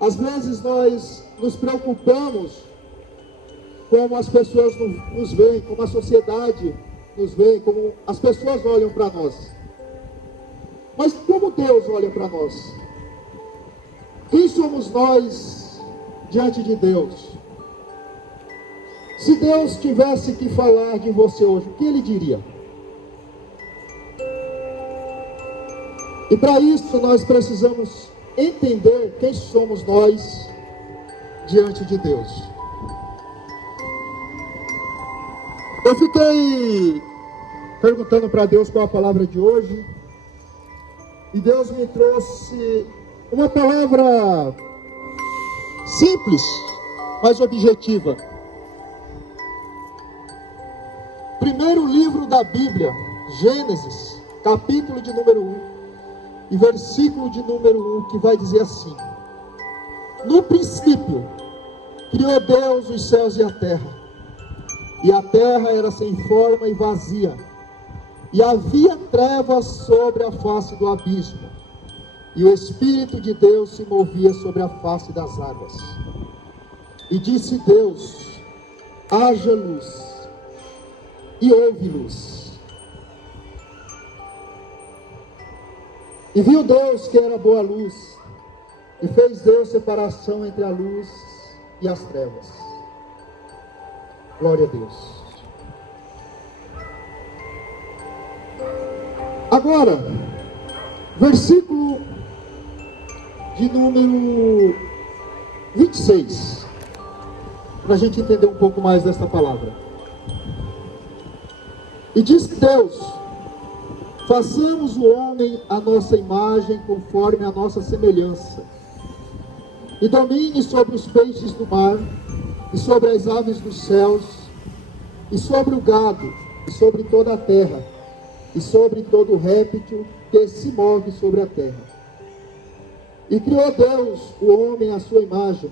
Às vezes nós nos preocupamos como as pessoas nos veem, como a sociedade nos vê, como as pessoas olham para nós. Mas como Deus olha para nós? Quem somos nós diante de Deus? Se Deus tivesse que falar de você hoje, o que Ele diria? E para isso nós precisamos entender quem somos nós diante de Deus. Eu fiquei perguntando para Deus qual a palavra de hoje, e Deus me trouxe uma palavra simples, mas objetiva. Primeiro livro da Bíblia, Gênesis, capítulo de número 1, e versículo de número 1, que vai dizer assim: no princípio, criou Deus os céus e a terra era sem forma e vazia, e havia trevas sobre a face do abismo, e o Espírito de Deus se movia sobre a face das águas. E disse Deus: haja luz, e houve luz. E viu Deus que era boa luz, e fez Deus separação entre a luz e as trevas. Glória a Deus. Agora, versículo de número 26, para a gente entender um pouco mais desta palavra. E disse Deus: façamos o homem à nossa imagem, conforme a nossa semelhança, e domine sobre os peixes do mar, e sobre as aves dos céus, e sobre o gado, e sobre toda a terra, e sobre todo réptil que se move sobre a terra. E criou Deus o homem à sua imagem,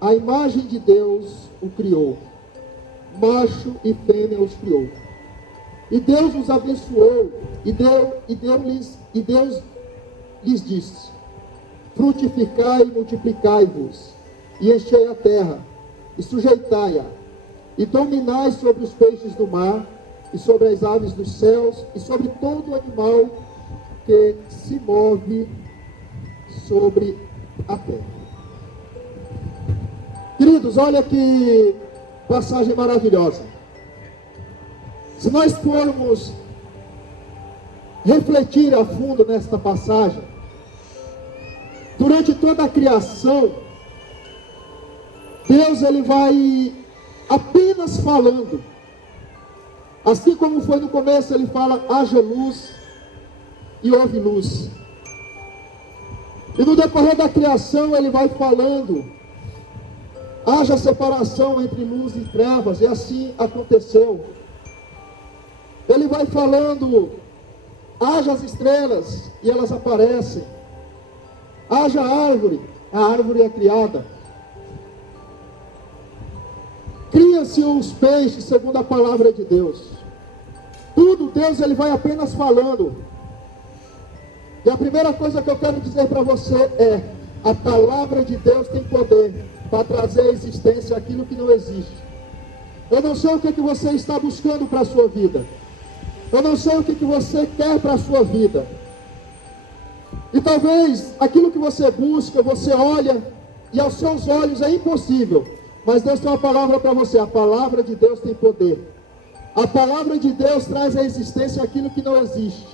a imagem de Deus o criou, macho e fêmea os criou. E Deus os abençoou, e Deus lhes disse: frutificai e multiplicai-vos, e enchei a terra, e sujeitai-a, e dominai sobre os peixes do mar, e sobre as aves dos céus, e sobre todo animal que se move sobre a terra. Queridos, olha que passagem maravilhosa. Se nós formos refletir a fundo nesta passagem, durante toda a criação, Deus ele vai apenas falando. Assim como foi no começo, ele fala: haja luz, e houve luz. E no decorrer da criação ele vai falando: haja separação entre luz e trevas, e assim aconteceu. Ele vai falando: haja as estrelas, e elas aparecem. Haja árvore, a árvore é criada. Cria-se os peixes segundo a palavra de Deus. Tudo Deus ele vai apenas falando. E a primeira coisa que eu quero dizer para você é: a palavra de Deus tem poder para trazer à existência aquilo que não existe. Eu não sei o que você está buscando para a sua vida. Eu não sei o que você quer para a sua vida. E talvez aquilo que você busca, você olha, e aos seus olhos é impossível. Mas Deus tem uma palavra para você. A palavra de Deus tem poder. A palavra de Deus traz à existência aquilo que não existe.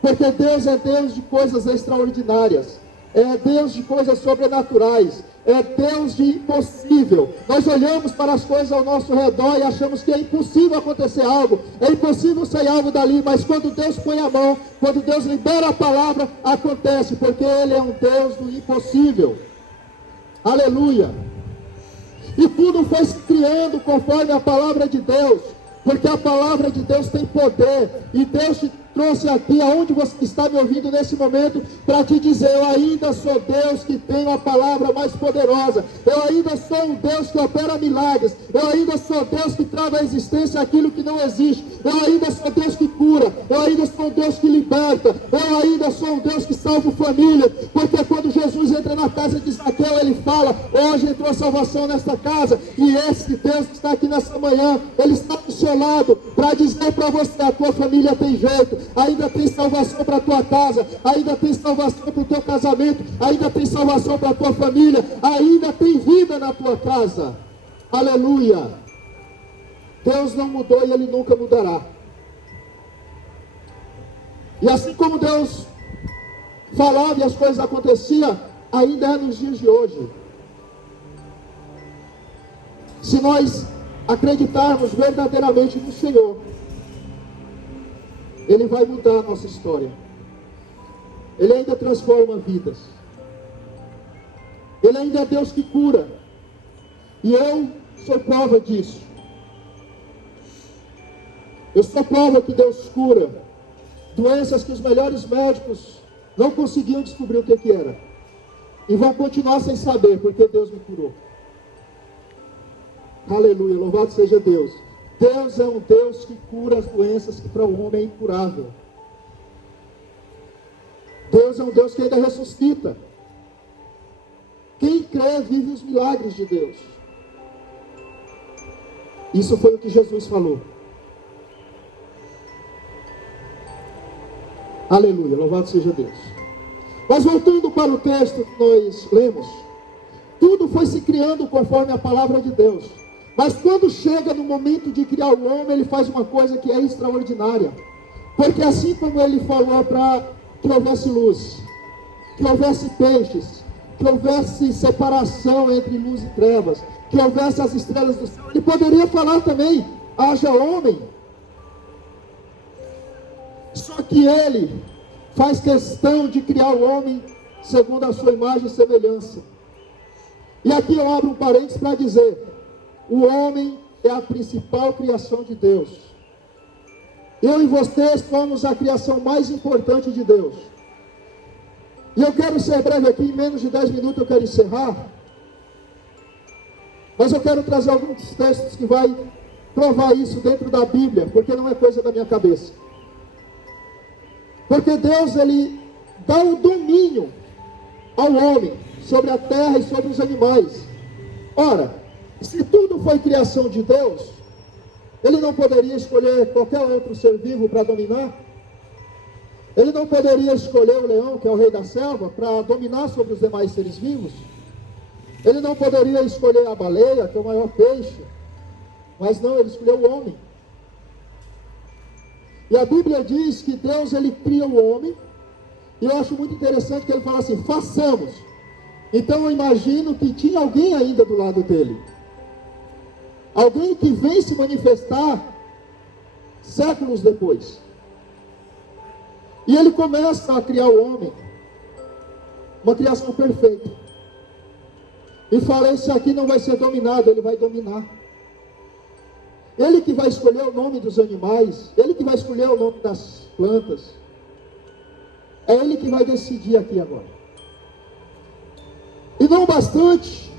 Porque Deus é Deus de coisas extraordinárias. É Deus de coisas sobrenaturais. É Deus de impossível. Nós olhamos para as coisas ao nosso redor e achamos que é impossível acontecer algo. É impossível sair algo dali. Mas quando Deus põe a mão, quando Deus libera a palavra, acontece. Porque Ele é um Deus do impossível. Aleluia. E tudo foi se criando conforme a palavra de Deus. Porque a palavra de Deus tem poder. E Deus te trouxe aqui, aonde você está me ouvindo nesse momento, para te dizer: eu ainda sou Deus que tem uma palavra mais poderosa. Eu ainda sou um Deus que opera milagres. Eu ainda sou Deus que traz à existência aquilo que não existe. eu ainda sou Deus que cura, eu ainda sou um Deus que liberta, eu ainda sou um Deus que salva família, porque quando Jesus entra na casa de Zaqueu, ele fala, hoje entrou salvação nesta casa, e esse Deus que está aqui nessa manhã, ele está do seu lado, para dizer para você, a tua família tem jeito, ainda tem salvação para a tua casa, ainda tem salvação para o teu casamento, ainda tem salvação para a tua família, ainda tem vida na tua casa, aleluia. Deus não mudou e Ele nunca mudará. E assim como Deus falava e as coisas aconteciam, ainda é nos dias de hoje. Se nós acreditarmos verdadeiramente no Senhor, Ele vai mudar a nossa história. Ele ainda transforma vidas. Ele ainda é Deus que cura. E eu sou prova disso. Eu sou prova que Deus cura doenças que os melhores médicos não conseguiam descobrir o que era. E vão continuar sem saber, porque Deus me curou. Aleluia, louvado seja Deus. Deus é um Deus que cura as doenças que para o homem é incurável. Deus é um Deus que ainda ressuscita. Quem crê vive os milagres de Deus. Isso foi o que Jesus falou. Aleluia, louvado seja Deus. Mas voltando para o texto que nós lemos, tudo foi se criando conforme a palavra de Deus. Mas quando chega no momento de criar o homem, ele faz uma coisa que é extraordinária. Porque assim como ele falou para que houvesse luz, que houvesse peixes, que houvesse separação entre luz e trevas, que houvesse as estrelas do céu, ele poderia falar também, haja homem. Só que ele faz questão de criar o homem segundo a sua imagem e semelhança. E aqui eu abro um parênteses para dizer, o homem é a principal criação de Deus. Eu e vocês somos a criação mais importante de Deus. E eu quero ser breve aqui, em menos de 10 minutos eu quero encerrar. Mas eu quero trazer alguns textos que vai provar isso dentro da Bíblia, porque não é coisa da minha cabeça. Porque Deus, Ele dá o domínio ao homem sobre a terra e sobre os animais. Ora, se tudo foi criação de Deus, Ele não poderia escolher qualquer outro ser vivo para dominar? Ele não poderia escolher o leão, que é o rei da selva, para dominar sobre os demais seres vivos? Ele não poderia escolher a baleia, que é o maior peixe? Mas não, Ele escolheu o homem. E a Bíblia diz que Deus, Ele cria o homem, e eu acho muito interessante que Ele fala assim, façamos. Então eu imagino que tinha alguém ainda do lado dele. Alguém que vem se manifestar séculos depois. E Ele começa a criar o homem, uma criação perfeita. E fala, esse aqui não vai ser dominado, ele vai dominar. Ele que vai escolher o nome dos animais, Ele que vai escolher o nome das plantas. É Ele que vai decidir aqui agora. E não bastante,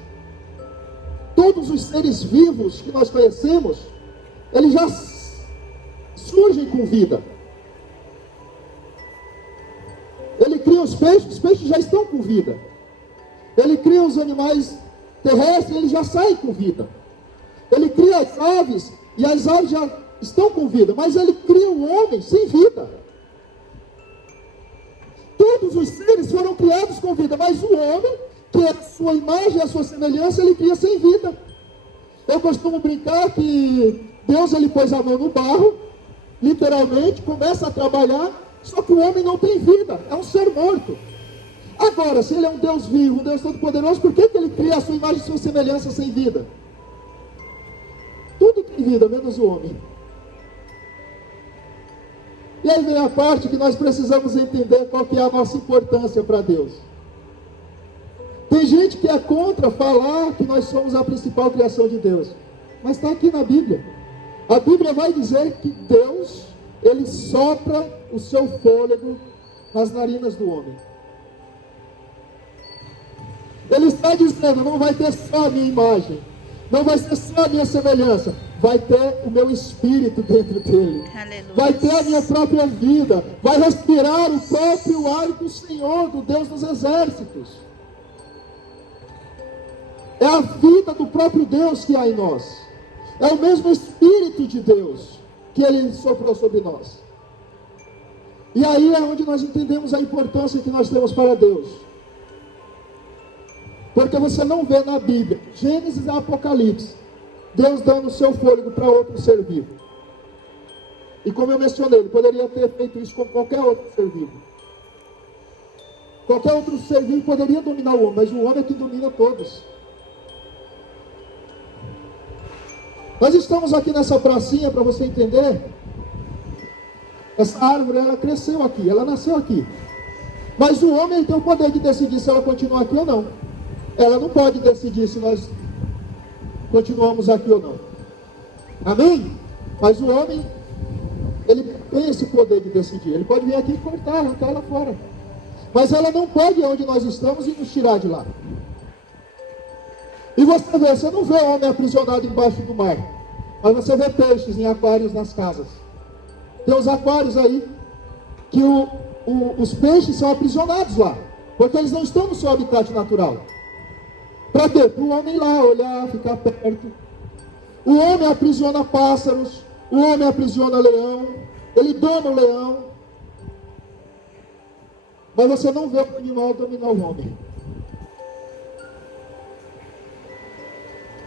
todos os seres vivos que nós conhecemos, eles já surgem com vida. Ele cria os peixes já estão com vida. Ele cria os animais terrestres, eles já saem com vida. Ele cria as aves, e as aves já estão com vida, mas Ele cria o homem sem vida. Todos os seres foram criados com vida, mas o homem, que é a sua imagem, a sua semelhança, Ele cria sem vida. Eu costumo brincar que Deus, Ele pôs a mão no barro, literalmente, começa a trabalhar, só que o homem não tem vida, é um ser morto. Agora, se Ele é um Deus vivo, um Deus todo-poderoso, por que Ele cria a sua imagem e a sua semelhança sem vida? Tudo tem vida, menos o homem. E aí vem a parte que nós precisamos entender qual que é a nossa importância para Deus. Tem gente que é contra falar que nós somos a principal criação de Deus. Mas está aqui na Bíblia. A Bíblia vai dizer que Deus, Ele sopra o seu fôlego nas narinas do homem. Ele está dizendo, não vai ter só a minha imagem, não vai ser só a minha semelhança, vai ter o meu espírito dentro dele. Aleluia. Vai ter a minha própria vida. Vai respirar o próprio ar do Senhor, do Deus dos exércitos. É a vida do próprio Deus que há em nós. É o mesmo Espírito de Deus que Ele soprou sobre nós. E aí é onde nós entendemos a importância que nós temos para Deus. Porque você não vê na Bíblia, Gênesis e Apocalipse, Deus dando o seu fôlego para outro ser vivo. E como eu mencionei, Ele poderia ter feito isso com qualquer outro ser vivo. Qualquer outro ser vivo poderia dominar o homem, mas o homem é que domina todos. Nós estamos aqui nessa pracinha, para você entender. Essa árvore, ela cresceu aqui, ela nasceu aqui. Mas o homem tem o poder de decidir se ela continua aqui ou não. Ela não pode decidir se nós continuamos aqui ou não. Amém? Mas o homem, ele tem esse poder de decidir. Ele pode vir aqui e cortar, arrancar ela fora. Mas ela não pode ir onde nós estamos e nos tirar de lá. E você não vê homem aprisionado embaixo do mar. Mas você vê peixes em aquários nas casas. Tem os aquários aí, que os peixes são aprisionados lá. Porque eles não estão no seu habitat natural. Para quê? Para o homem ir lá, olhar, ficar perto. O homem aprisiona pássaros. O homem aprisiona leão. Ele doma o leão. Mas você não vê o animal dominar o homem.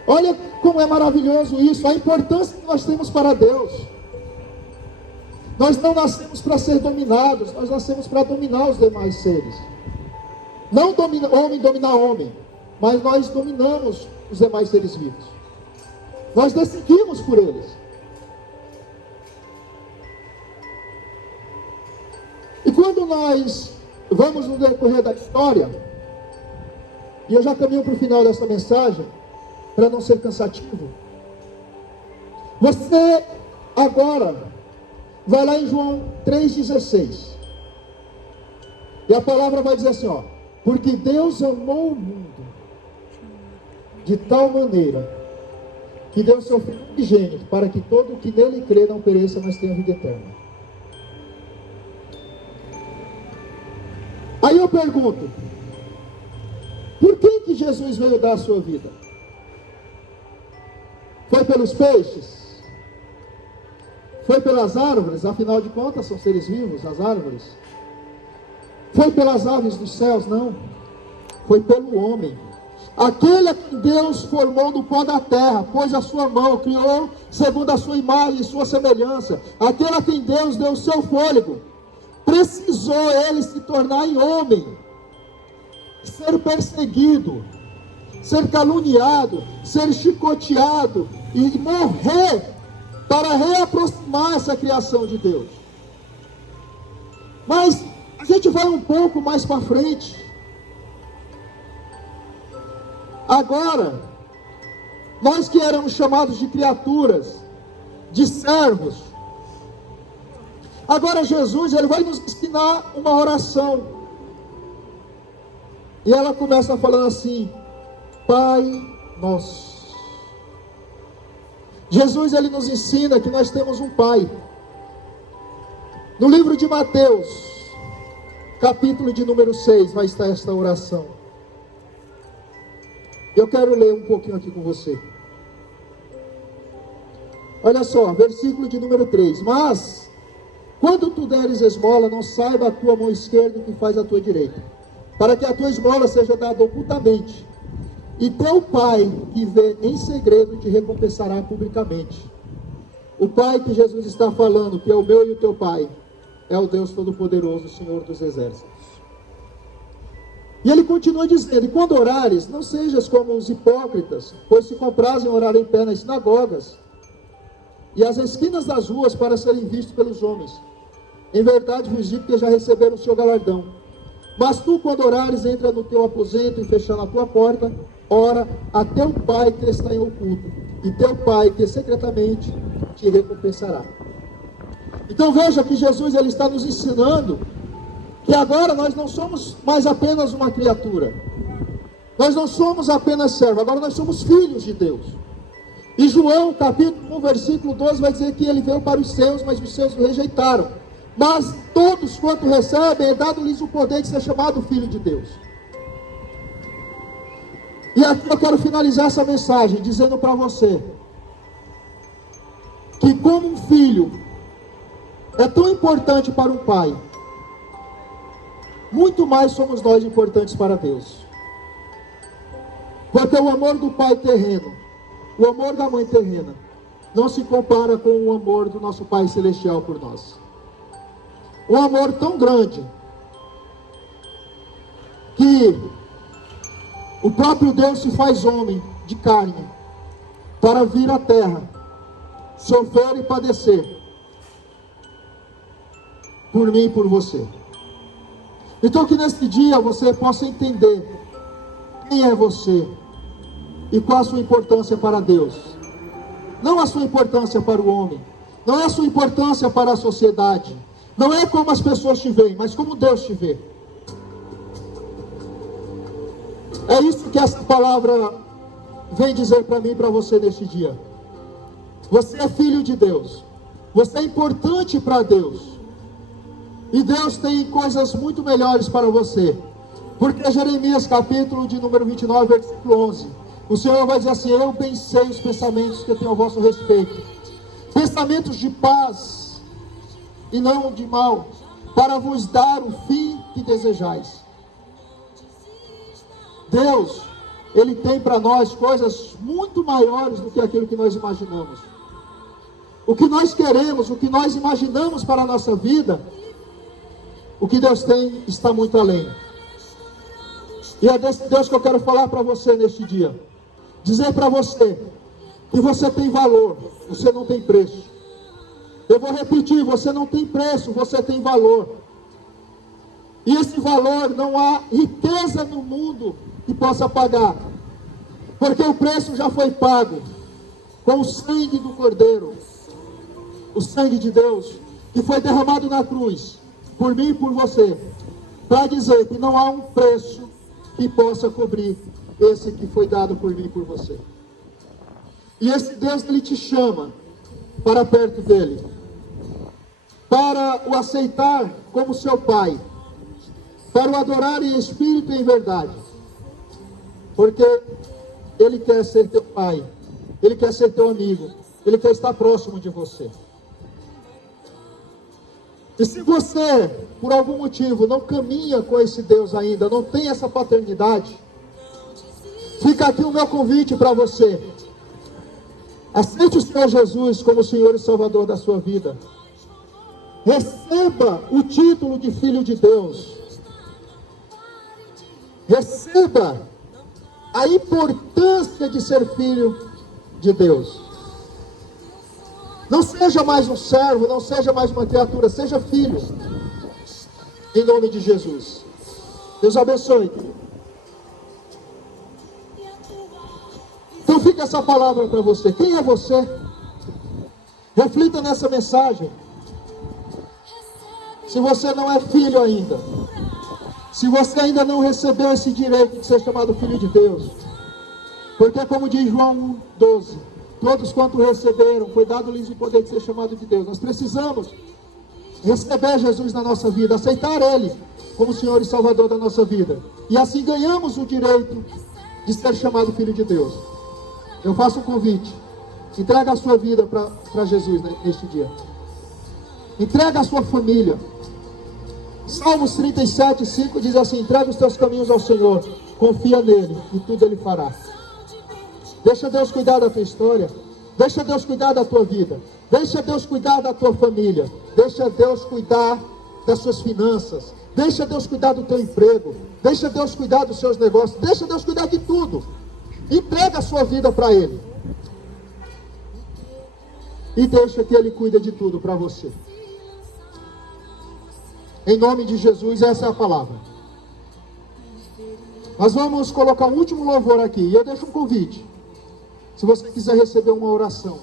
Olha como é maravilhoso isso, a importância que nós temos para Deus. Nós não nascemos para ser dominados, nós nascemos para dominar os demais seres. Não homem dominar homem, mas nós dominamos os demais seres vivos. Nós decidimos por eles. E quando nós vamos no decorrer da história, e eu já caminho para o final dessa mensagem, para não ser cansativo, você agora vai lá em João 3,16, e a palavra vai dizer assim, ó: porque Deus amou o mundo de tal maneira que deu seu Filho unigênito, para que todo o que nele crê não pereça, mas tenha vida eterna. Aí eu pergunto, por que Jesus veio dar a sua vida? Foi pelos peixes? Foi pelas árvores? Afinal de contas são seres vivos, as árvores. Foi pelas aves dos céus? Não. Foi pelo homem. Aquele a quem Deus formou do pó da terra, pôs a sua mão, criou segundo a sua imagem e sua semelhança. Aquele a quem Deus deu o seu fôlego. Precisou ele se tornar em homem, ser perseguido, ser caluniado, ser chicoteado e morrer para reaproximar essa criação de Deus. Mas a gente vai um pouco mais para frente. Agora, nós que éramos chamados de criaturas, de servos, agora Jesus, ele vai nos ensinar uma oração. E ela começa falando assim: Pai nosso. Jesus, ele nos ensina que nós temos um Pai. No livro de Mateus, capítulo de número 6, vai estar esta oração. Eu quero ler um pouquinho aqui com você. Olha só, versículo de número 3. Mas, quando tu deres esmola, não saiba a tua mão esquerda o que faz a tua direita, para que a tua esmola seja dada ocultamente. E teu Pai, que vê em segredo, te recompensará publicamente. O Pai que Jesus está falando, que é o meu e o teu Pai, é o Deus Todo-Poderoso, Senhor dos Exércitos. E ele continua dizendo: e quando orares, não sejas como os hipócritas, pois se comprazem orar em pé nas sinagogas e às esquinas das ruas para serem vistos pelos homens. Em verdade vos digo que já receberam o seu galardão. Mas tu, quando orares, entra no teu aposento e fechando a tua porta, ora a teu Pai que está em oculto, e teu Pai que secretamente te recompensará. Então veja que Jesus, ele está nos ensinando que agora nós não somos mais apenas uma criatura, nós não somos apenas servos, agora nós somos filhos de Deus. E João, capítulo 1, versículo 12, vai dizer que ele veio para os seus, mas os seus o rejeitaram. Mas todos quanto recebem, é dado-lhes o poder de ser chamado filho de Deus. E aqui eu quero finalizar essa mensagem dizendo para você que como um filho é tão importante para um pai, muito mais somos nós importantes para Deus. Porque o amor do pai terreno, o amor da mãe terrena, não se compara com o amor do nosso Pai Celestial por nós. Um amor tão grande que o próprio Deus se faz homem de carne para vir à terra, sofrer e padecer por mim e por você. Então que neste dia você possa entender quem é você e qual a sua importância para Deus. Não a sua importância para o homem, não é a sua importância para a sociedade, não é como as pessoas te veem, mas como Deus te vê. É isso que essa palavra vem dizer para mim e para você neste dia. Você é filho de Deus, você é importante para Deus, e Deus tem coisas muito melhores para você. Porque Jeremias capítulo de número 29, versículo 11, o Senhor vai dizer assim: eu bem sei os pensamentos que eu tenho a vosso respeito, pensamentos de paz e não de mal, para vos dar o fim que desejais. Deus, Ele tem para nós coisas muito maiores do que aquilo que nós imaginamos. O que nós queremos, o que nós imaginamos para a nossa vida, o que Deus tem está muito além. E é desse Deus que eu quero falar para você neste dia. Dizer para você que você tem valor, você não tem preço. Eu vou repetir, você não tem preço, você tem valor. E esse valor não há riqueza no mundo que possa pagar. Porque o preço já foi pago com o sangue do Cordeiro. O sangue de Deus que foi derramado na cruz por mim e por você, para dizer que não há um preço que possa cobrir esse que foi dado por mim e por você. E esse Deus, Ele te chama para perto dEle, para o aceitar como seu Pai, para o adorar em espírito e em verdade, porque Ele quer ser teu Pai, Ele quer ser teu amigo, Ele quer estar próximo de você. E se você, por algum motivo, não caminha com esse Deus ainda, não tem essa paternidade, fica aqui o meu convite para você. Aceite o Senhor Jesus como Senhor e Salvador da sua vida. Receba o título de Filho de Deus. Receba a importância de ser filho de Deus. Não seja mais um servo, não seja mais uma criatura, seja filho. Em nome de Jesus. Deus abençoe. Então fica essa palavra para você. Quem é você? Reflita nessa mensagem. Se você não é filho ainda, se você ainda não recebeu esse direito de ser chamado filho de Deus, porque como diz João 1,12, todos quanto receberam, foi dado-lhes o poder de ser chamado de Deus. Nós precisamos receber Jesus na nossa vida, aceitar Ele como Senhor e Salvador da nossa vida. E assim ganhamos o direito de ser chamado filho de Deus. Eu faço um convite. Entrega a sua vida para Jesus neste dia. Entrega a sua família. Salmos 37:5 diz assim: entrega os teus caminhos ao Senhor, confia nele e tudo Ele fará. Deixa Deus cuidar da tua história. Deixa Deus cuidar da tua vida. Deixa Deus cuidar da tua família. Deixa Deus cuidar das suas finanças. Deixa Deus cuidar do teu emprego. Deixa Deus cuidar dos seus negócios. Deixa Deus cuidar de tudo. Entrega a sua vida para Ele. E deixa que Ele cuide de tudo para você. Em nome de Jesus, essa é a palavra. Nós vamos colocar um último louvor aqui. E eu deixo um convite. Se você quiser receber uma oração.